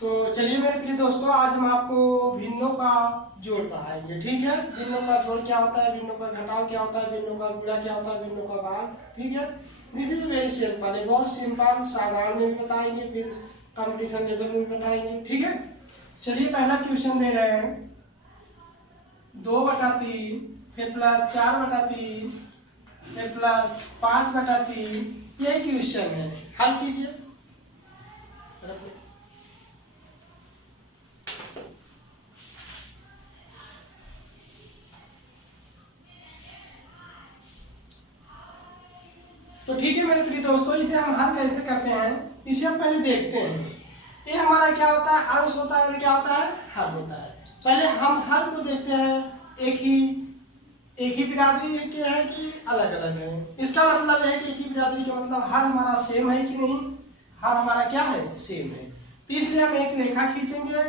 तो चलिए मेरे प्रिय दोस्तों, आज हम आपको भिन्नों का जोड़ पढ़ाएंगे। ठीक है, भिन्नों का जोड़ क्या होता है, भिन्नों का घटाव क्या होता है, भिन्नों का गुणा क्या होता है, भिन्नों का भाग। ठीक है, दिस इज वेरी सिंपल, है बहुत सिंपल। साधारण में भी बताएंगे, फिर कंपटीशन लेवल में भी बताएंगे। ठीक है, चलिए पहला क्वेश्चन दे रहे हैं 2/3 फिर प्लस 4/3 फिर प्लस 5/3। यही क्वेश्चन है, हल कीजिए। तो ठीक है मेरे प्रिय दोस्तों, इसे हम हल कैसे करते हैं इसे हम पहले देखते हैं। ये हमारा क्या होता है, अंश होता है, और क्या होता है, हल होता है। पहले हम हल को देखते हैं। एक ही बिरादरी के हैं कि अलग अलग है। इसका मतलब है कि एक ही बिरादरी का मतलब हर हमारा सेम है कि नहीं, हर हमारा क्या है, सेम है। तो इसलिए हम एक रेखा खींचेंगे,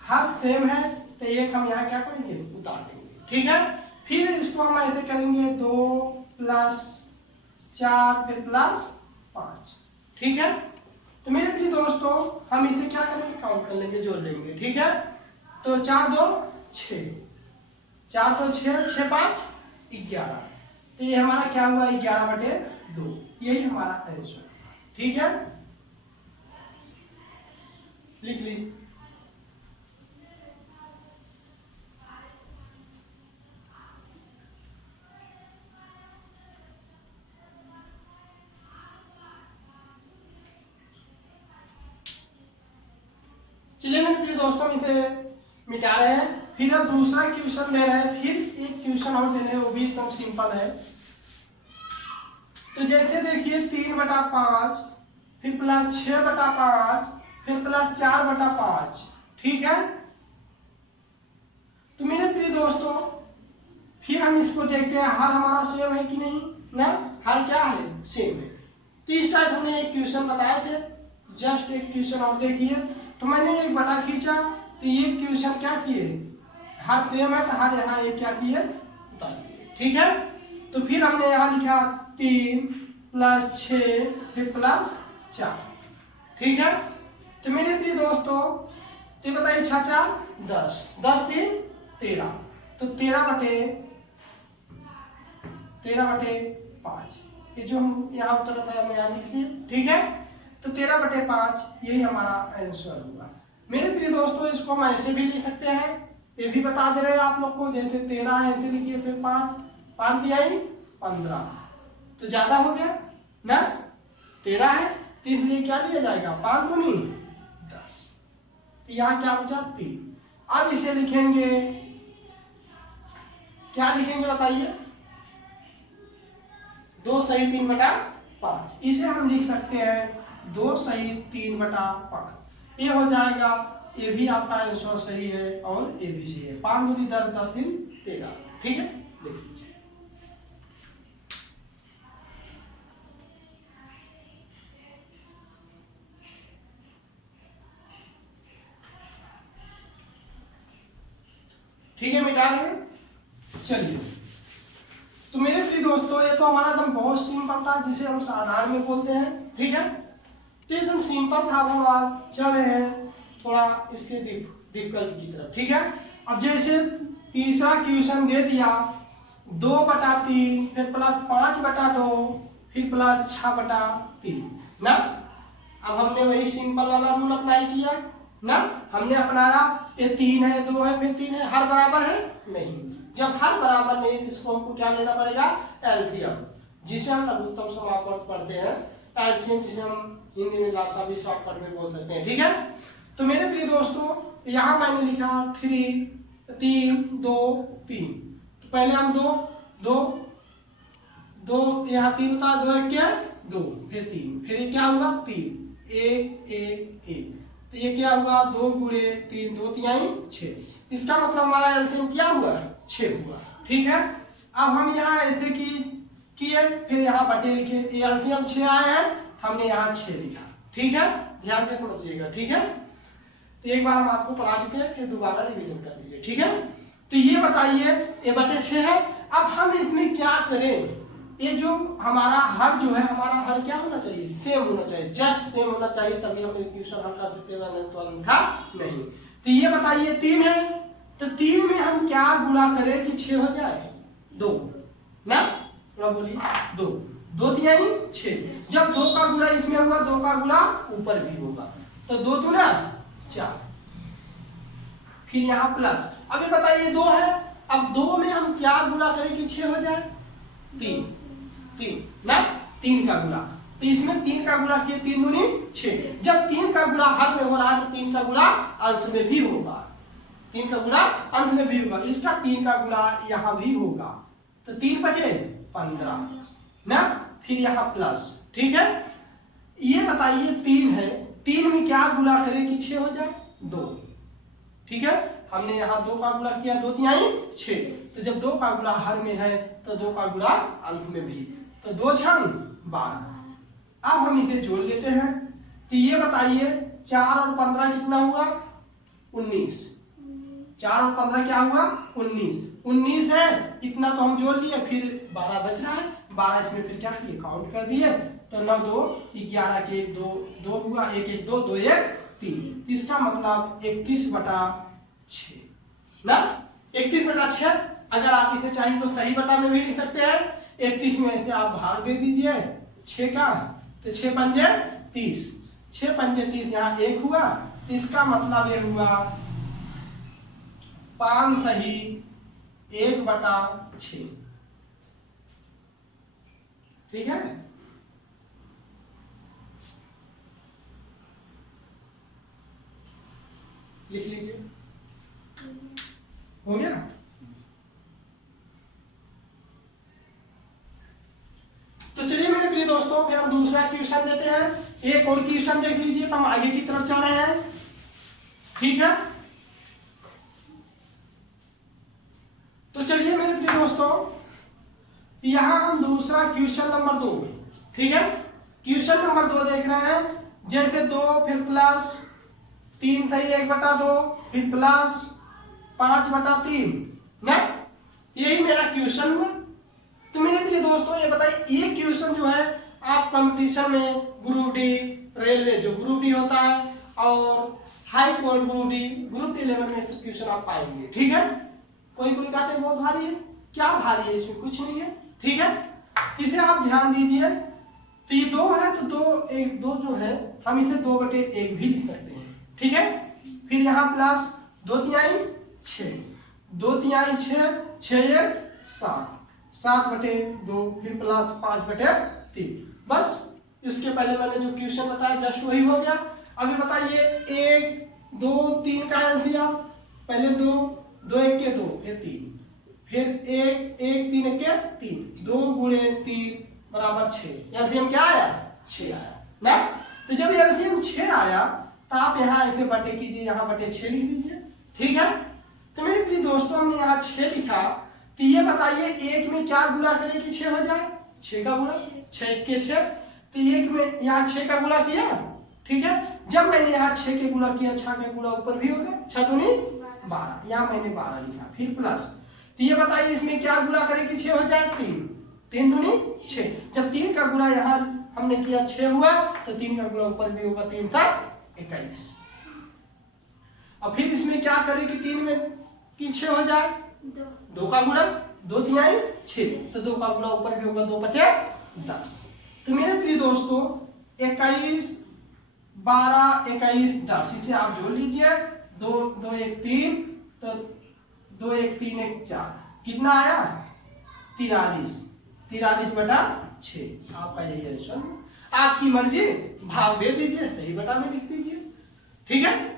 हर सेम है तो एक हम यहाँ क्या करेंगे, उतार देंगे। ठीक है, फिर इसको हम ऐसे करेंगे 2 + 4 फिर प्लस 5। ठीक है, तो मेरे प्रिय दोस्तों हम इसे क्या करेंगे, काउंट कर लेंगे, जोड़ लेंगे। ठीक है, तो 4 2 6, 4 2 6, 6 5 11। तो ये हमारा क्या हुआ, 11/2। यही हमारा आंसर। ठीक है, लिख लीजिए। चलिए मेरे प्रिय दोस्तों, हम इसे मिटा रहे हैं। फिर अब दूसरा क्वेश्चन दे रहे हैं, फिर एक क्वेश्चन और दे रहे हैं, वो भी एकदम सिंपल है। तो जैसे देखिए 3/5 फिर प्लस 6/5 फिर प्लस 4/5। ठीक है, तो मेरे प्रिय दोस्तों फिर हम इसको देखते हैं, हर हमारा सेम है कि नहीं ना, हर क्या है, सेम है। तो इस टाइप हमने एक क्वेश्चन बताए थे, जस्ट एक क्वेश्चन और देखिए। तो मैंने एक बटा खींचा, तो ये क्वेश्चन क्या किए, हर सेम है तो हर यहाँ एक क्या किए, उतार दिए। ठीक है, तो फिर हमने यहाँ लिखा 3 + 6 फिर प्लस 4। ठीक है, तो मेरे प्रिय दोस्तों तो बताइए 6 4 10, 10 3 13, तो 13/5। ये जो हम यहाँ उतरा था हमें यहाँ लिख लिए। ठीक है, तो 13/5 यही हमारा आंसर हुआ। मेरे प्रिय दोस्तों इसको हम ऐसे भी लिख सकते हैं, ये भी बता दे रहे हैं आप लोग को। जैसे 13 है ऐसे लिखिए, फिर 5 5 तिहाई 15, तो ज्यादा हो गया ना, 13 है तो इसलिए क्या लिया जाएगा, 5 दूनी 10। तो यहाँ क्या बचा, 3। अब इसे लिखेंगे, क्या लिखेंगे बताइए, 2 सही 3/5। इसे हम लिख सकते हैं 2 सही 3/5। ये हो जाएगा, ये भी आपका आंसर सही है और ये भी सही है। 5 दूनी 10, 10 3 13। ठीक है, लिख लीजिए। ठीक है, मिटा रहे हैं। चलिए, तो मेरे प्रिय दोस्तों ये तो हमारा एकदम बहुत सिंपल था, जिसे हम साधारण में बोलते हैं। ठीक है, तो एकदम सिंपल था। हम आज चल रहे हैं थोड़ा इसके डिफिकल्ट की तरफ। ठीक है, अब जैसे तीसरा क्वेश्चन दे दिया 2/3 फिर प्लस 5/2 फिर प्लस 6/3 ना। अब हमने वही सिंपल वाला रूल अप्लाई किया ना, हमने अपनाया, ये 3 है 2 है फिर 3 है, हर बराबर है नहीं। जब हर बराबर नहीं तो इसको हमको क्या लेना पड़ेगा, एलसीएम, जिसे हम लघुत्तम समापवर्त पढ़ते हैं, एलसीएम, जिसे हम हिंदी में लासा भी शॉर्टकट में बोल सकते हैं। ठीक है, तो मेरे प्रिय दोस्तों यहाँ मैंने लिखा 3 3 2 3। तो पहले हम 2 2 2 यहाँ 3 था, 2 1 क्या 2 फिर 3, फिर ये क्या हुआ 3 1 1 1। तो ये क्या हुआ, 2 × 3 2 तिहाई 6। इसका मतलब हमारा एलसीएम क्या हुआ, 6 हुआ। ठीक है, अब हम यहाँ ऐसे किए, फिर यहाँ बटे लिखे, ये एलसीएम 6 आए हैं, हमने यहाँ 6 लिखा। ठीक है, ध्यान से समझिएगा। ठीक है, तो एक बार हम आपको पढ़ा चुके हैं, फिर दोबारा रिवीजन कर लीजिए। ठीक है, तो ये बताइए ये बटे 6 है। अब हम इसमें क्या करें, ये जो हमारा हर जो है, हमारा हर क्या होना चाहिए, सेम होना चाहिए, जस्ट सेम होना चाहिए, तभी हम क्वेश्चन हल कर सकते हैं, तो अन्यथा नहीं। तो ये बताइए 3 है, तो 3 में हम क्या गुणा करें कि 6 हो जाए, 2 ना, थोड़ा बोलिए, 2 2 दिया ही 6, जब 2 का गुणा इसमें होगा 2 का गुणा ऊपर भी होगा, तो 2 दूना 4, फिर यहाँ प्लस। अभी बताइए 2 है, अब 2 में हम क्या गुणा करें कि 6 हो जाए, 3 ना, 3 का गुणा, तो इसमें 3 का गुणा किए, 3 दूनी 6, जब 3 का गुणा हर में हो रहा है तो 3 का गुणा अंश में भी होगा, 3 का गुणा अंश में भी होगा, इसका 3 का गुणा यहाँ भी होगा, तो 3 बचे 15 ना, फिर यहाँ प्लस, ठीक है। ये बताइए 3 है, 3 में क्या गुणा करें कि 6 हो जाए, 2, ठीक है, हमने यहाँ 2 का गुणा किया, 2 तिहाई 6, तो जब 2 का गुणा हर में है तो 2 का गुणा अंश में भी, तो 2 छंग 12। अब हम इसे जोड़ लेते हैं, तो ये बताइए 4 और 15 कितना हुआ, 19, 4 और 15 क्या हुआ, 19 है, इतना तो हम जोड़ लिए, फिर 12 बच रहा है, 12 इसमें फिर क्या किए, काउंट कर दिए, तो 9 2 11 के 1 2 हुआ, 1 1 2 2 1 3, इसका मतलब 31/6 ना, 31/6। अगर आप इसे चाहिए तो सही बटा में भी लिख सकते हैं, 31 में से आप भाग दे दीजिए 6 का, तो 6 पंजे 30, 6 पंजे 30, यहाँ 1 हुआ, इसका मतलब ये हुआ 5 सही 1/6, ठीक है। लिख लीजिए, हो गया। तो चलिए मेरे प्रिय दोस्तों, फिर हम दूसरा क्वेश्चन देते हैं, एक और क्वेश्चन देख लीजिए, तो हम आगे की तरफ चल रहे हैं, ठीक है। तो चलिए मेरे प्रिय दोस्तों, यहां हम दूसरा क्वेश्चन नंबर 2, ठीक है, क्वेश्चन नंबर 2 देख रहे हैं, जैसे 2 फिर प्लस 3 सही 1/2, फिर प्लस 5/3 ना, यही मेरा क्वेश्चन हुआ। तो मेरे प्रिय दोस्तों ये बताइए, ये क्वेश्चन जो है आप कंपटीशन में ग्रुप डी, रेलवे जो ग्रुप डी होता है, और high court group D level में क्वेश्चन आप पाएंगे, ठीक है। कोई कोई कहते हैं बहुत भारी है, क्या भारी है, इसमें कुछ नहीं है, ठीक है, इसे आप ध्यान दीजिए। तो ये 2 है, तो 2 1 2 जो है हम इसे 2/1 भी लिख सकते हैं, ठीक है। फिर यहाँ प्लस 2 तिहाई 6, 2 तिहाई 6, 6 1 7, 7/2, फिर प्लस 5/3, बस। इसके पहले मैंने जो क्वेश्चन बताया जस्ट वही हो गया। अभी बताइए 1 2 3 का एलसीएम, पहले 2 2 1 के 2, फिर 3, फिर 1 1 3 1 के 3, 2 × 3 = 6, एलसीएम क्या आया, 6 आया ना। तो जब एलसीएम 6 आया तो आप यहाँ इसे बटे कीजिए, यहाँ बटे 6 लिख दीजिए, ठीक है। तो मेरे प्रिय दोस्तों हमने यहाँ 6 लिखा, तो ये बताइए 1 में क्या गुणा करें कि 6 हो जाए, 6 का गुणा, 6 1 के 6, तो 1 में यहाँ 6 का गुणा किया, ठीक है। जब मैंने यहाँ 6 के गुणा किया, 6 का गुणा ऊपर भी होगा, 6 दूनी 12, यहाँ मैंने 12 लिखा, फिर प्लस। तो ये बताइए इसमें क्या गुणा करें कि 6 हो जाए, 3 दूनी 6, जब 3 का गुणा यहाँ हमने किया 6 हुआ, तो 3 का गुणा ऊपर भी होगा, 3 का 21। अब फिर इसमें क्या करें कि 3 में कि 6 हो जाए, 2 का गुणा, 2 तिहाई 6, तो 2 का गुणा ऊपर भी होगा, 2 5 10। तो मेरे प्रिय दोस्तों 21 12 21 10, इसे आप जोड़ लीजिए, 2 2 1 3, तो 2 1 3 1 4, कितना आया 43, 43/6, आपका यही आंसर। आपकी मर्जी, भाग दे दीजिए, सही बटा में लिख दीजिए, ठीक है।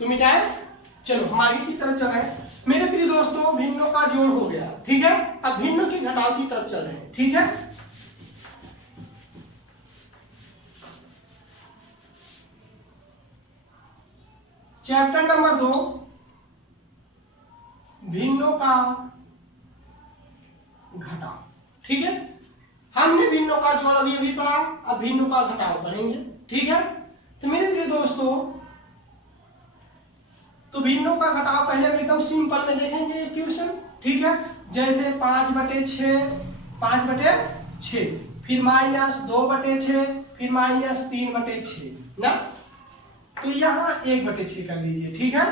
तो मिटाए, चलो हम आगे की तरफ चल रहे हैं। मेरे प्रिय दोस्तों भिन्नों का जोड़ हो गया, ठीक है। अब भिन्नों के घटाव की तरफ चल रहे हैं, ठीक है। चैप्टर नंबर 2 भिन्नों का घटाव। ठीक है, हमने भिन्नों का जोड़ अभी पढ़ा, अब भिन्नों का घटाव पढ़ेंगे। ठीक है, तो मेरे प्रिय दोस्तों, तो भिन्नों का घटाव पहले एकदम सिंपल में देखेंगे क्वेश्चन। ठीक है, जैसे 5/6, 5/6, फिर -2/6, फिर -3/6 ना, तो यहाँ 1/6 कर लीजिए। ठीक है,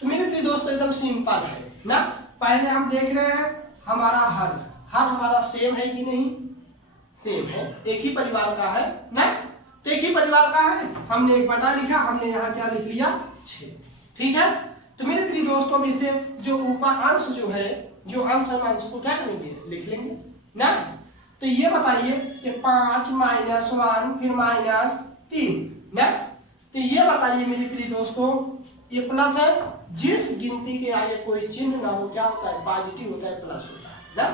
तो मेरे प्रिय दोस्तों एकदम सिंपल है ना। पहले हम देख रहे हैं हमारा हर हमारा सेम है कि नहीं, सेम है, एक ही परिवार का है ना, तो एक ही परिवार का है, हमने 1 लिखा, हमने यहाँ क्या लिख लिया 6। ठीक है, तो मेरे प्रिय दोस्तों में से जो ऊपर अंश जो है, जो अंश है, अंश को क्या करेंगे, लिख लेंगे ना। तो ये बताइए कि 5 - 1 फिर -3 ना, तो ये बताइए मेरे प्रिय दोस्तों, ये प्लस है, जिस गिनती के आगे कोई चिन्ह ना हो क्या होता है, पॉजिटिव होता है, प्लस होता है ना।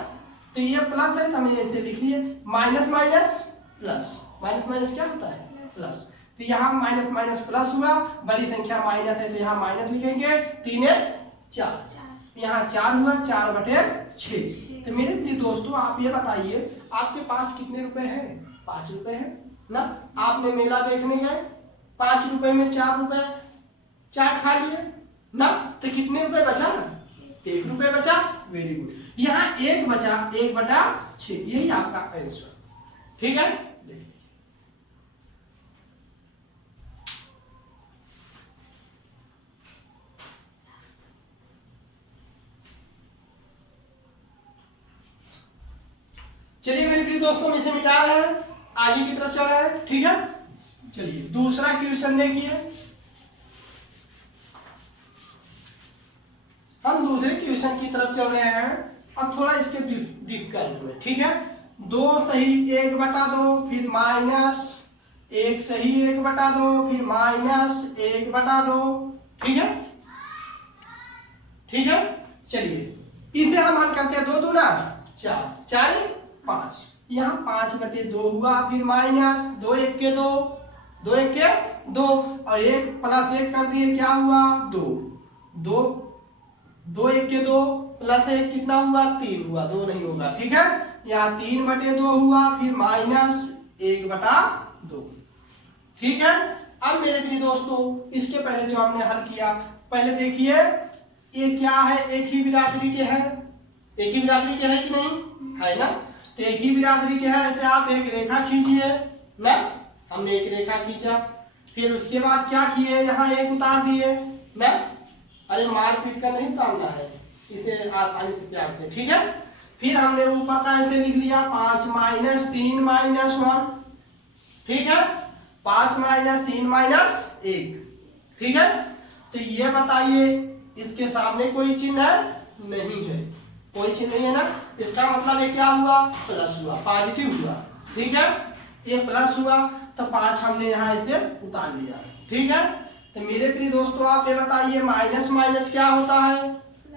तो ये प्लस है, तो हमें ऐसे लिख लिए, minus minus plus, minus minus क्या होता है, प्लस। तो यहाँ माइनस माइनस प्लस हुआ, बड़ी संख्या माइनस है तो यहाँ माइनस लिखेंगे, 3 - 4, यहाँ 4 हुआ, 4/6। तो मेरे प्रिय दोस्तों आप ये बताइए, आपके पास कितने रुपए हैं, 5 रुपए हैं ना। आपने मेला देखने गए, 5 रुपए में 4 रुपए चाट खा लिए ना, तो कितने रुपए बचा, 1 रुपए बचा। वेरी गुड, यहाँ 1 बचा, 1/6, यही आपका आंसर। ठीक है, देखिए चलिए मेरे प्रिय दोस्तों, इसे मिटा रहे हैं, आगे की तरफ चल रहे हैं। ठीक है, चलिए दूसरा क्वेश्चन देखिए, हम दूसरे क्वेश्चन की तरफ चल रहे हैं। अब थोड़ा इसके डिफिकल्ट में। ठीक है, 2 सही 1/2, फिर -1 सही 1/2, फिर -1/2। ठीक है, ठीक है, चलिए इसे हम हल करते हैं, 2 दूना 4, 4 - 5, यहाँ 5/2 हुआ, फिर -2 1 के 2, 2 1 के 2, और 1 + 1 कर दिए, क्या हुआ 2, 2 1 के 2 + 1 कितना हुआ, 3 हुआ, 2 नहीं होगा। ठीक है, यहाँ 3/2 हुआ, फिर -1/2। ठीक है, अब मेरे प्रिय दोस्तों, इसके पहले जो हमने हल किया, पहले देखिए ये क्या है, एक ही बिरादरी के हैं, एक ही बिरादरी के है कि नहीं है ना, तो एक ही बिरादरी के है, ऐसे आप एक रेखा खींचिए ना, हमने एक रेखा खींचा, फिर उसके बाद क्या किए, यहाँ एक उतार दिए ना, अरे मार पीट कर नहीं उतारना है, इसे आसानी से प्यार से। ठीक है, फिर हमने ऊपर का ऐसे लिख लिया, 5 - 3 - 1। ठीक है, 5 - 3 - 1। ठीक है, तो ये बताइए इसके सामने कोई चिन्ह है, नहीं है, कोई चिन्ह नहीं है ना, इसका मतलब ये क्या हुआ, प्लस हुआ, पॉजिटिव हुआ। ठीक है, ये प्लस हुआ, तो 5 हमने यहाँ इसे उतार लिया। ठीक है, तो मेरे प्रिय दोस्तों आप ये बताइए, माइनस माइनस क्या होता है,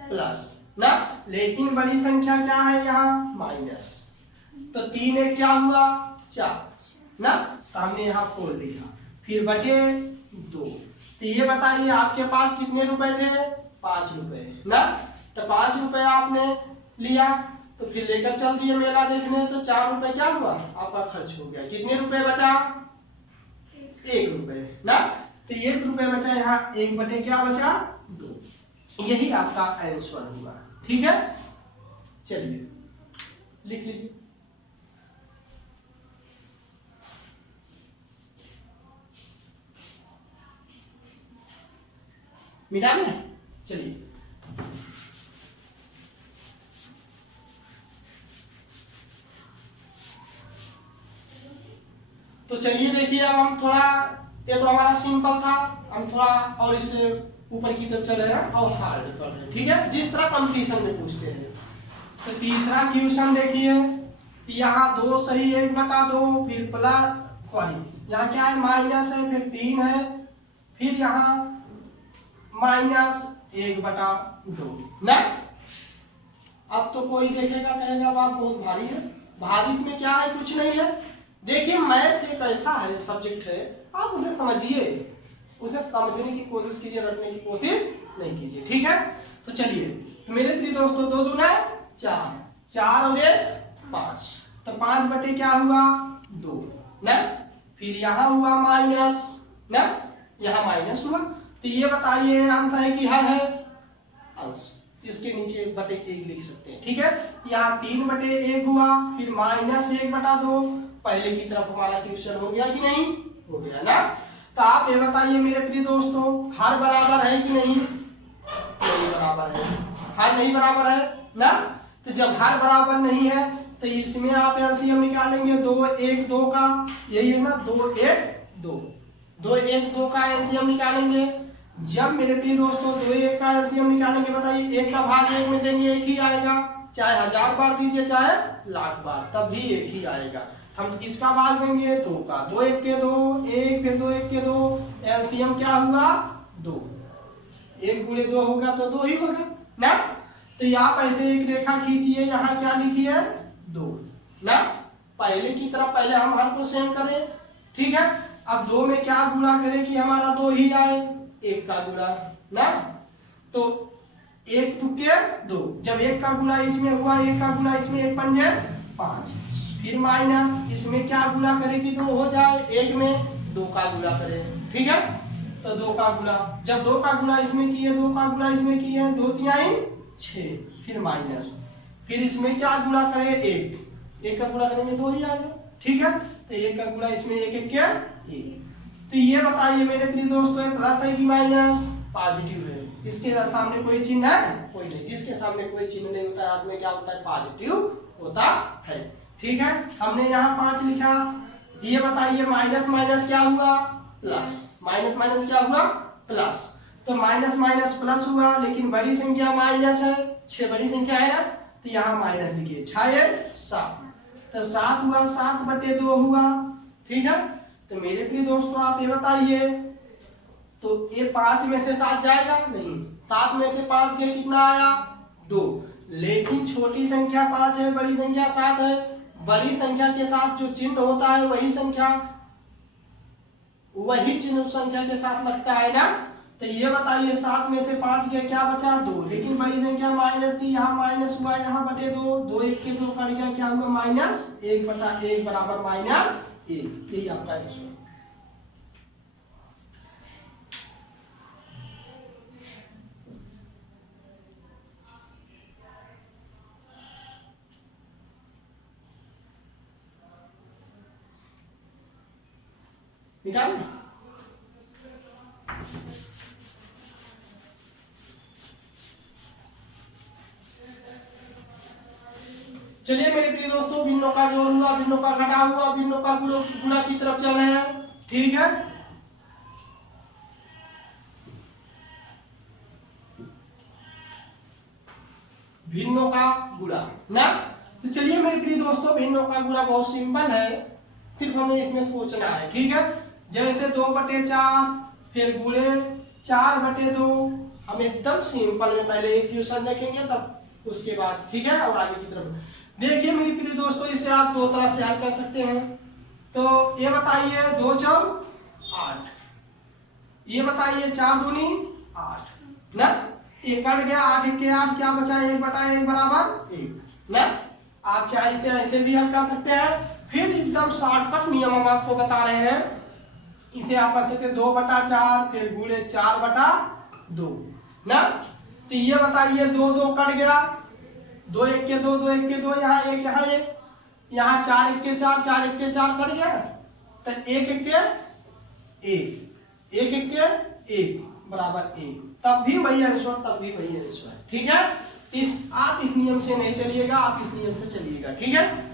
प्लस ना, लेकिन बड़ी संख्या क्या है यहाँ, माइनस, तो 3 1 क्या हुआ, 4 ना, तो हमने यहाँ 4 लिखा, फिर बटे 2। तो ये बताइए आपके पास कितने रुपए थे, 5 रुपए ना, तो 5 रुपए आपने लिया, तो फिर लेकर चल दिए मेला देखने, तो 4 रुपए क्या हुआ, आपका खर्च हो गया, कितने रुपए बचा, 1 रुपए ना, तो 1 रुपए बचा, यहाँ 1 बटे क्या बचा, 2। यही आपका आंसर हुआ। ठीक है, चलिए लिख लीजिए, मिटा दें, चलिए तो चलिए देखिए, अब हम थोड़ा, ये तो हमारा सिंपल था, हम थोड़ा और इस ऊपर की तरफ चले हैं और हार्ड कर रहे हैं। ठीक है, जिस तरह कंपटीशन में पूछते हैं। तो तीसरा क्वेश्चन देखिए, यहाँ 2 सही 1/2, फिर प्लस, सॉरी यहाँ क्या है, माइनस है, फिर 3 है, फिर यहाँ -1/2 ना। अब तो कोई देखेगा कहेगा बात बहुत भारी है, भारी में क्या है, कुछ नहीं है। देखिए मैथ एक ऐसा है, सब्जेक्ट है, आप उसे समझिए उसे समझने की कोशिश कीजिए, रटने की कोशिश नहीं कीजिए, ठीक है। तो चलिए, तो मेरे प्रिय दोस्तों 2 दूना 4, 4 और 1 5, तो 5 बटे क्या हुआ 2 ना, फिर यहाँ हुआ माइनस ना, यहाँ माइनस हुआ। तो ये बताइए अंश है कि हर है, अंश, इसके नीचे बटे के लिख सकते हैं, ठीक है। यहाँ 3 बटे 1 हुआ, फिर माइनस 1 बटा 2, पहले की तरफ हमारा क्वेश्चन हो गया कि नहीं, हो गया ना। तो आप ये बताइए मेरे प्रिय दोस्तों, हर बराबर है कि नहीं, नहीं बराबर है, हर नहीं बराबर है ना। तो जब हर बराबर नहीं है तो इसमें आप एलसीएम निकालेंगे 2 1 2 का, यही है ना 2 1 2, 2 1 2 का एलसीएम निकालेंगे। जब मेरे प्रिय दोस्तों 2 1 का एलसीएम निकालेंगे, बताइए 1 का भाग 1 में देंगे 1 ही आएगा, चाहे 1000 बार दीजिए चाहे लाख बार, तब भी 1 ही आएगा। हम किसका भाग देंगे 2 का, 2 1 के 2 1, फिर 2 1 के 2, एलसीएम क्या हुआ 2, 1 गुणे 2 होगा तो 2 ही होगा ना। तो यहाँ ऐसे एक रेखा खींचिए, यहाँ क्या लिखिए 2 ना, पहले की तरफ पहले हम हर को सेम करें, ठीक है। अब 2 में क्या गुणा करें कि हमारा 2 ही आए, 1 का गुणा ना, तो 1 तुके 2, जब 1 का गुणा इसमें हुआ 1 का गुणा इसमें, 1 पंजे 5, फिर माइनस इसमें क्या गुणा करें कि 2 हो जाए, 1 में 2 का गुणा करें, ठीक है। तो 2 का गुणा, जब 2 का गुणा इसमें किए 2 का गुणा इसमें किए, 2 तिहाई 6, फिर माइनस, फिर इसमें क्या गुणा करें 1, 1 का गुणा करेंगे 2 ही आएगा, ठीक है। तो 1 का गुणा इसमें 1 1 क्या 1। तो ये बताइए मेरे प्रिय दोस्तों, प्लस है कि माइनस, पॉजिटिव है, इसके सामने कोई चिन्ह है, कोई नहीं, जिसके सामने कोई चिन्ह नहीं होता है उसमें क्या होता है पॉजिटिव होता है, ठीक है। हमने यहाँ 5 लिखा। ये बताइए माइनस माइनस क्या हुआ प्लस, माइनस माइनस क्या हुआ प्लस, तो माइनस माइनस प्लस हुआ, लेकिन बड़ी संख्या माइनस है, 6 बड़ी संख्या है ना, तो यहाँ माइनस लिखिए, 6 7, तो 7 हुआ, 7 बटे 2 हुआ, ठीक है। तो मेरे प्रिय दोस्तों आप ये बताइए, तो ये 5 में से 7 जाएगा नहीं, 7 में से 5 गए कितना आया 2, लेकिन छोटी संख्या 5 है, बड़ी संख्या 7 है, बड़ी संख्या के साथ जो चिन्ह होता है वही संख्या, वही चिन्ह उस संख्या के साथ लगता है ना। तो ये बताइए 7 में से 5 गए, क्या बचा 2, लेकिन बड़ी संख्या माइनस थी, यहाँ माइनस हुआ, यहाँ बटे 2, 2 1 के 2 कट गया, क्या हुआ माइनस 1 बटा 1 बराबर माइनस 1, यही आपका आंसर। निकाल, चलिए मेरे प्रिय दोस्तों, भिन्नों का जोड़ हुआ, भिन्नों का घटा हुआ, भिन्नों का गुणा की तरफ चल रहे हैं, ठीक है। भिन्नों का गुणा ना, तो चलिए मेरे प्रिय दोस्तों, भिन्नों का गुणा बहुत सिंपल है, सिर्फ हमें इसमें सोचना है, ठीक है। जैसे 2 बटे 4, फिर गुणे 4 बटे 2, हम एकदम सिंपल में पहले एक क्वेश्चन देखेंगे, तब उसके बाद, ठीक है, और आगे की तरफ देखिए मेरे प्रिय दोस्तों, इसे आप 2 तरह से हल कर सकते हैं। तो ये बताइए 2 4 8, ये बताइए 4 दूनी 8 ना, ये कट गया, 8 1 के 8, क्या बचा 1 बटा 1 बराबर 1 ना। आप चाहे इसे ऐसे भी हल कर सकते हैं, फिर एकदम शॉर्टकट नियम हम आपको बता रहे हैं, इसे आप कर सकते हैं 2 बटा 4, फिर गुणे 4 बटा 2 ना। तो ये बताइए 2 2 कट गया, 2 1 के 2, 2 1 के 2, यहाँ 1 यहाँ 1, यहाँ 4 1 के 4, 4 1 के 4 कट गया, तो 1 1 के 1, 1 1 के 1 बराबर 1, तब भी वही आंसर, तब भी वही आंसर, ठीक है। आप इस नियम से नहीं चलिएगा, आप इस नियम से चलिएगा, ठीक है।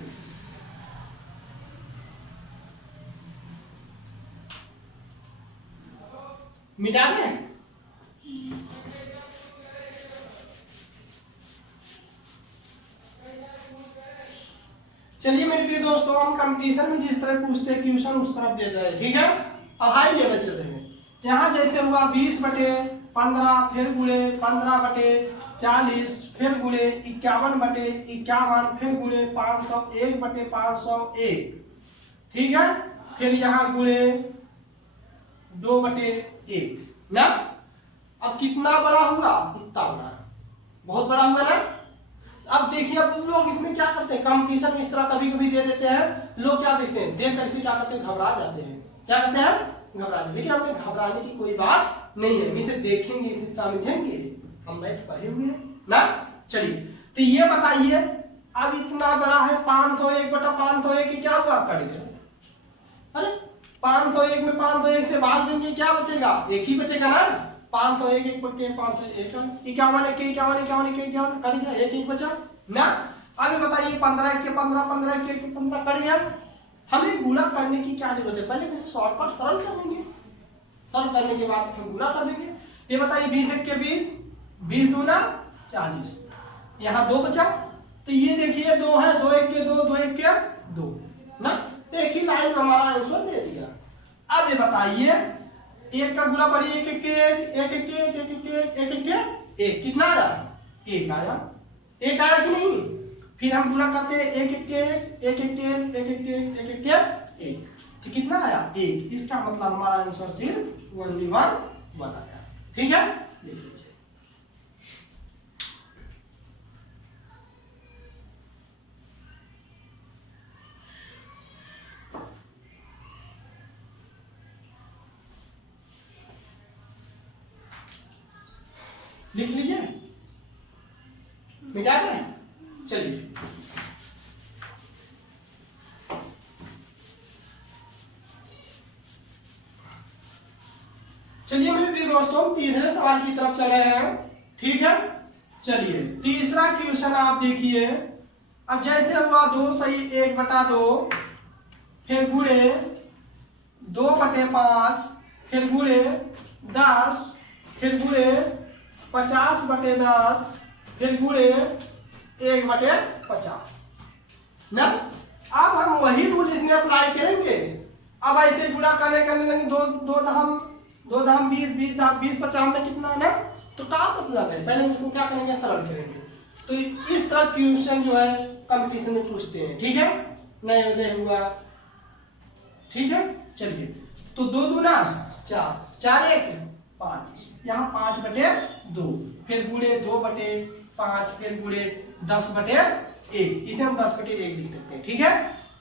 मिटा दें, चलिए मेरे प्रिय दोस्तों, हम कंपटीशन में जिस तरह पूछते हैं क्वेश्चन उस तरफ दे रहे हैं, ठीक है। अब हाई लेवल चल रहे हैं, यहाँ जैसे हुआ 20 बटे 15, फिर गुणे 15 बटे 40, फिर गुणे 51 बटे 51, फिर गुणे 501 बटे 501, ठीक है। फिर यहाँ गुणे 2 बटे 1 ना। अब कितना बड़ा हुआ, इतना बड़ा, बहुत बड़ा हुआ ना। अब देखिए अब लोग इसमें क्या करते हैं, कंपटीशन में इस तरह कभी कभी दे देते हैं, लोग क्या देखते हैं, देख कर इसे क्या करते हैं, घबरा जाते हैं। क्या करते हैं, घबरा जाते हैं। लेकिन हमें घबराने की कोई बात नहीं है, इसे देखेंगे, इसे समझेंगे, हम मैथ पढ़े हुए हैं ना। चलिए तो ये बताइए, अब इतना बड़ा है 501 बटा 501 की क्या हुआ, कट गया। अरे 501 में 501 से भाग देंगे, क्या बचेगा, एक ही बचेगा ना। 501 1 के 501 51 के 51 51 के 51 कट गया, एक एक बचा ना। अब बताइए 15 के 15 15 के 15 कट गया। हमें गुणा करने की क्या जरूरत है, पहले इसे शॉर्टकट सरल कर लेंगे, सरल करने के बाद हम गुणा कर देंगे। ये बताइए 20 1 के 20 20 दूना 40, यहाँ 2 बचा। तो ये देखिए 2 है, 2 1 के 2 2 1 के 2 ना। एक ही लाइन में हमारा आंसर दे दिया। अब ये बताइए एक का गुणा पड़ी, एक एक के एक एक के एक एक के एक एक के एक, कितना आया, एक आया, एक आया कि नहीं। फिर हम गुणा करते हैं एक एक के एक एक के एक एक के एक एक के एक, तो कितना आया, एक। इसका मतलब हमारा आंसर सिर्फ ओनली 1 आया। ठीक है, लिख लीजिए। लिख लीजिए, मिटा दें। चलिए चलिए मेरे प्रिय दोस्तों, तीसरे सवाल की तरफ चल रहे हैं। ठीक है, चलिए तीसरा क्वेश्चन आप देखिए। अब जैसे हुआ 2 सही 1 बटा 2, फिर गुणे 2 बटे 5, फिर गुणे 10, फिर गुणे 50 बटे 10, फिर गुणे 1 बटे 50 ना। अब हम वही रूल इसमें अप्लाई करेंगे। अब ऐसे गुणा करने लगे, दो दहम 20 20 20 50 में कितना ना। तो क्या मतलब है, पहले इसको क्या करेंगे, सरल करेंगे। तो इस तरह क्वेश्चन जो है कंपटीशन में पूछते हैं। ठीक है, नयोदय हुआ। ठीक है, चलिए तो 2 दूना 4 4 1 5, यहाँ 5 बटे 2, फिर गुणे 2 बटे 5, फिर गुणे 10 बटे 1, इसे हम 10 बटे 1 लिख सकते हैं। ठीक है,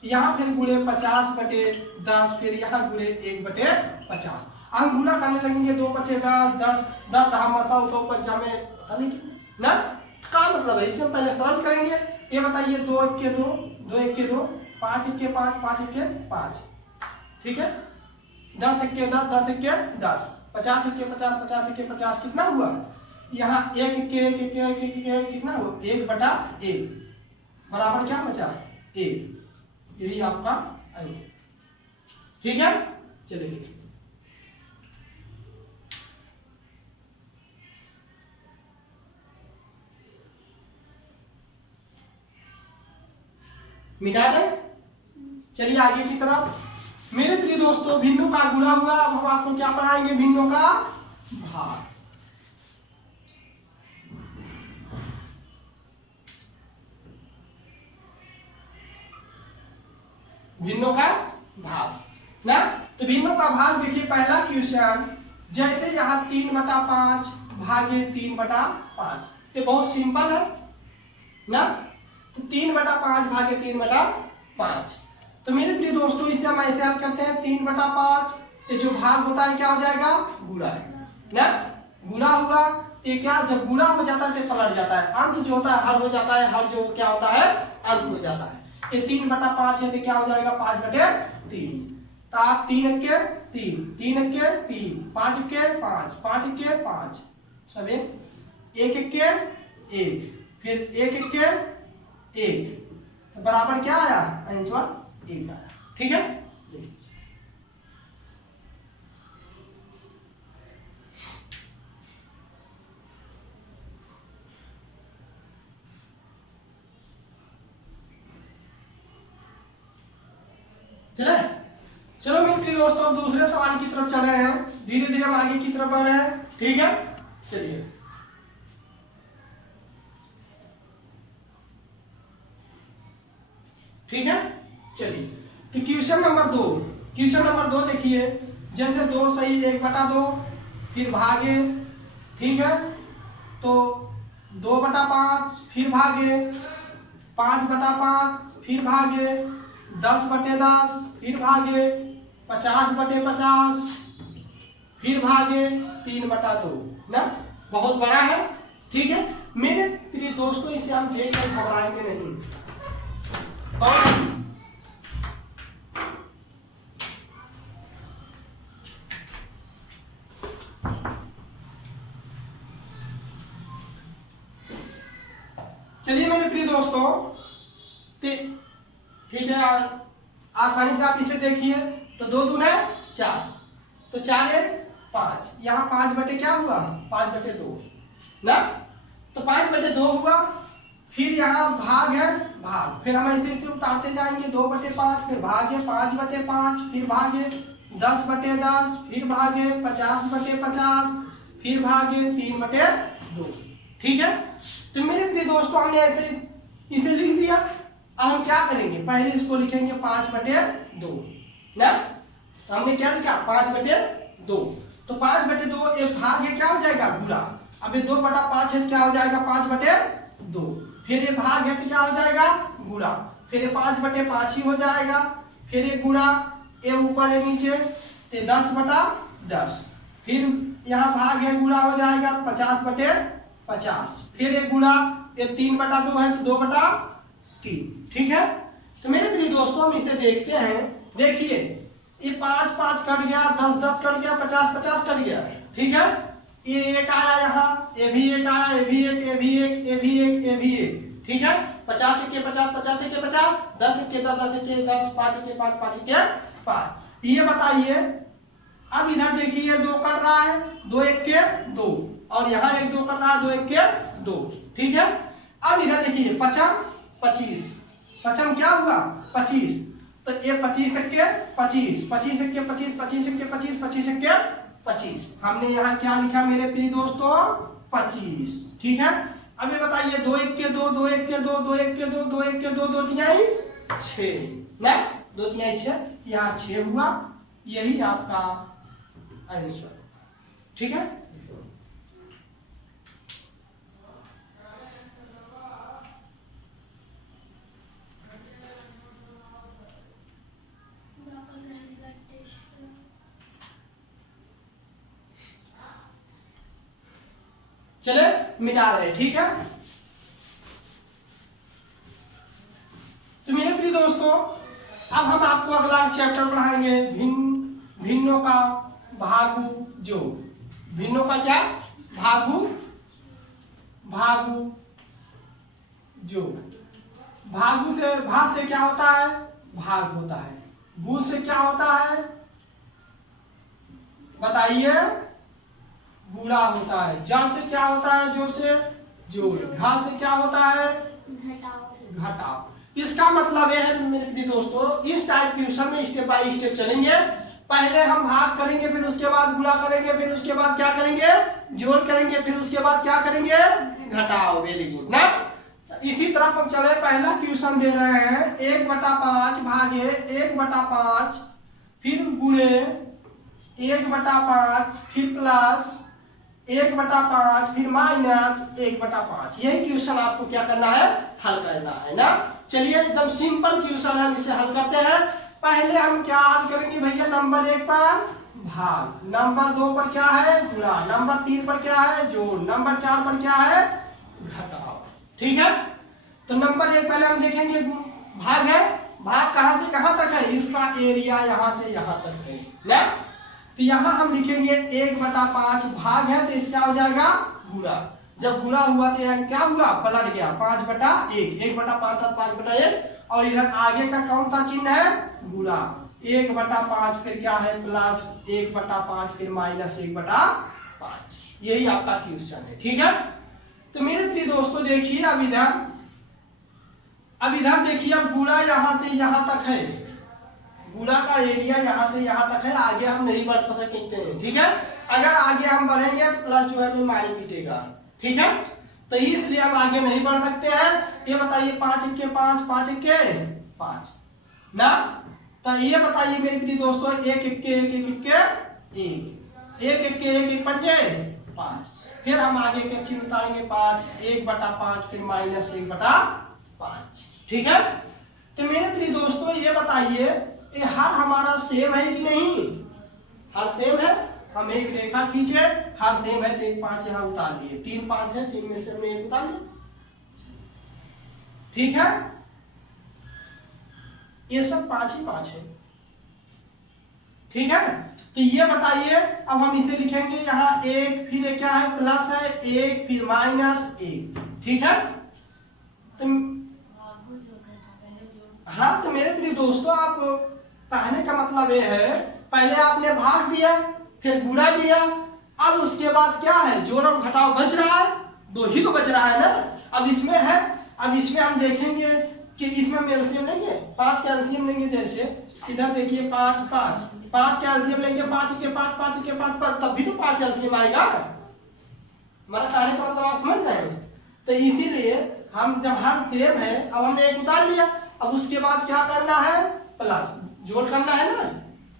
यहाँ फिर गुणे 50 बटे 10, फिर यहाँ गुणे 1 बटे 50। हम गुणा करने लगेंगे, 2 बचे 10 10 10 दहा 100 50 में ना। क्या मतलब है, इसे हम पहले सरल करेंगे। ये बताइए 2 1 के 2 2 1 के 2 5 1 के 5 5 1 के 5। ठीक है, 10 1 के 10 10 1 के 10, 50 1 के 50 50 1 के 50, कितना हुआ, यहाँ 1 के 1 के 1 के कितना हुआ, 1 बटा 1 बराबर क्या बचा, 1। यही आपका आंसर। ठीक है, चलिए मिटा दें। चलिए आगे की तरफ मेरे प्रिय दोस्तों, भिन्नों का गुणा हुआ। अब हम आपको क्या पढ़ाएंगे, भिन्नों का भाग। भिन्नों का भाग ना। तो भिन्नों का भाग देखिए, पहला क्वेश्चन, जैसे यहाँ 3 बटा 5 भागे 3 बटा 5, ये बहुत सिंपल है ना। तो 3 बटा 5 भागे 3 बटा 5, तो मेरे प्रिय दोस्तों इसे हम ऐसे हल करते हैं, 3 बटा 5, ये जो भाग होता है क्या हो जाएगा, गुणा ना। गुणा हुआ ये क्या, जब गुणा हो जाता है तो पलट जाता है, अंत जो होता है हर हो जाता है, हर जो क्या होता है, अंत हो जाता है। ये 3 बटा 5 है तो क्या हो जाएगा, 5 बटे 3। तो आप 3 के 3 3 के 3 5 के 5 5 के 5 सब 1 1 के 1, फिर 1 1 के 1, तो बराबर क्या आया, आंसर 1 आया। ठीक है, चले। चलो मेरे प्रिय दोस्तों, अब दूसरे सवाल की तरफ चल रहे हैं, धीरे धीरे हम आगे की तरफ बढ़ रहे हैं। ठीक है, चलिए ठीक है, चलिए तो क्वेश्चन नंबर 2 देखिए, जैसे 2 सही 1 बटा 2 फिर भागे, ठीक है। तो 2/5 फिर भागे, 5/5 फिर भागे, 10/10 फिर भागे, 50/50 फिर भागे, 3/2 ना, बहुत बड़ा है, ठीक है। मेरे प्रिय दोस्तों, इसे हम देखकर घबराएंगे नहीं। और चलिए मेरे प्रिय दोस्तों, ठीक है, आसानी से आप इसे देखिए। तो 2 दूना 4, तो 4 1 5, यहाँ 5 बटे क्या हुआ, 5/2 ना, तो 5/2 हुआ। फिर यहाँ भाग है, भाग, फिर हम ऐसे उतारते जाएंगे, 2/5 फिर भागे, 5/5 फिर भागे, 10/10 फिर भागे, 50/50 फिर भागे, 3/2, ठीक है। तो मेरे प्रिय दोस्तों, हमने ऐसे इसे लिख दिया। अब हम क्या करेंगे, पहले इसको लिखेंगे 5/2 ना, तो हमने क्या लिखा 5/2, तो 5/2 एक भाग है, क्या हो जाएगा, गुणा। अब ये 2/5 है, क्या हो जाएगा 5/2, फिर ये भाग है तो क्या हो जाएगा, गुणा, फिर ये 5/5 ही हो जाएगा, फिर ये गुणा, ये ऊपर है नीचे, तो 10/10, फिर यहाँ भाग है, गुणा हो जाएगा 50/50, फिर ये गुणा, ये 3/2 है तो 2/3, ठीक है। तो मेरे प्रिय दोस्तों, हम इसे देखते हैं। देखिए, ये 5 5 कट गया, 10 10 कट गया, 50 50 कट गया, ठीक है। ये एक आया यहाँ, ये भी एक आया, ये भी एक, ये भी एक, ये भी एक, ये भी एक, ठीक है। 50 1 50, 50 1 50, 10 1 10, 10 1 10, 5 1 5, 5 1 5। ये बताइए, अब इधर देखिए 2 कट रहा है, 2 1 2, और यहाँ 1 2 कट रहा है, 2 1 2, ठीक है। अब इधर देखिए 5 25, 5 क्या हुआ 25, तो ये 25 1 25, 25 1 25, 25 1 25, 25 1 25, हमने यहाँ क्या लिखा मेरे प्रिय दोस्तों, 25, ठीक है। अब ये बताइए 2 1 2, 2 1 2, 2 1 2, 2 1 2, 2 तिहाई 6 ना, 2 तिहाई 6, यहाँ 6 हुआ, यही आपका आंसर, ठीक है। चले मिटा रहे, ठीक है। तो मेरे प्रिय दोस्तों, अब हम आपको अगला चैप्टर पढ़ाएंगे, भिन्नों का भागु जो, भिन्नों का क्या, भागु भागु जो। भागु से, भाग से क्या होता है, भाग होता है, गु से क्या होता है बताइए, गुणा होता है, जा से क्या होता है, जो से जोड़, घा से क्या होता है, घटाव। इसका मतलब यह है मेरे प्रिय दोस्तों, इस टाइप क्वेश्चन में स्टेप बाय स्टेप चलेंगे। पहले हम भाग करेंगे, फिर उसके बाद गुणा करेंगे, फिर उसके बाद क्या करेंगे, जोड़ करेंगे, फिर उसके बाद क्या करेंगे, घटाओ। वेरी गुड ना। इसी तरफ हम चले, पहला क्वेश्चन दे रहे हैं 1/5 भागे 1/5, फिर गुणे 1/5, फिर प्लस 1/5, फिर माइनस 1/5। यही क्वेश्चन आपको क्या करना है, हल करना है ना। चलिए, एकदम सिंपल क्वेश्चन है, हम इसे हल करते हैं। पहले हम क्या हल करेंगे भैया, नंबर 1 पर भाग, नंबर 2 पर क्या है, गुणा, नंबर 3 पर क्या है, जोड़, नंबर 4 पर क्या है, घटाओ, ठीक है। तो नंबर 1 पहले हम देखेंगे, भाग है, भाग कहां से कहां तक है, इसका एरिया यहां से यहां तक है ना। तो यहाँ हम लिखेंगे 1/5, भाग है तो इसका हो जाएगा गुणा, जब गुणा हुआ तो यहाँ क्या हुआ, पलट गया 5/1, 1/5 था 5/1, और इधर आगे का कौन सा चिन्ह है, गुणा, 1/5 फिर क्या है, प्लस 1/5, फिर माइनस 1/5। यही आपका क्वेश्चन है, ठीक है। तो मेरे प्रिय दोस्तों देखिए, अब इधर देखिए, अब गुणा यहाँ से यहाँ तक है, गुणा का एरिया यहाँ से यहाँ तक है, आगे हम नहीं बढ़ सकते हैं, ठीक है। अगर आगे हम बढ़ेंगे प्लस जो है मारी पीटेगा, ठीक है। तो इसलिए हम आगे नहीं बढ़ सकते हैं। ये बताइए 5 1 5, 5 1 5 ना। तो ये बताइए मेरे प्रिय दोस्तों, 1 1 1 1 1 1, एक एक के एक पंजे 5, फिर हम आगे के चिन्ह उतारेंगे 5, 1/5 फिर -1/5। ठीक है। तो मेरे प्रिय दोस्तों ये बताइए ये हर हमारा सेम है कि नहीं? हर सेम है। हम एक रेखा खींचे, हर सेम है तो एक 5 यहाँ उतार दिए, 3 5 है, 3 में से हमने एक उतार लिया। ठीक है, ये सब 5 ही 5 है। ठीक है, तो ये बताइए अब हम इसे लिखेंगे यहाँ 1, फिर ये क्या है प्लस है 1, फिर -1। ठीक है, तो हाँ तो मेरे प्रिय दोस्तों आप कहने का मतलब ये है पहले आपने भाग दिया फिर गुणा दिया, अब उसके बाद क्या है जोड़ और घटाव बच रहा है, 2 ही तो बच रहा है ना। अब इसमें है, अब इसमें हम देखेंगे कि इसमें हम एलसीएम लेंगे, 5 का एलसीएम लेंगे। जैसे इधर देखिए 5 5 5 का एलसीएम लेंगे, 5 के 5 5 के 5 तब भी तो 5 एलसीएम आएगा। हमारा कहने का मतलब आप समझ रहे हैं। तो इसीलिए हम जब हर सेम है अब हमने एक उतार लिया, अब उसके बाद क्या करना है प्लस जोड़ करना है ना,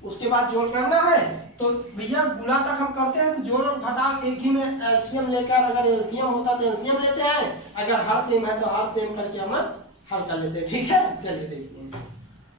उसके बाद जोड़ करना है। तो भैया गुणा तक हम करते हैं तो जोड़ और घटाव एक ही में एलसीएम लेकर, अगर एलसीएम होता तो एलसीएम लेते हैं, अगर हर सेम है तो हर सेम करके हम हल कर लेते हैं। ठीक है, चलिए देखते हैं।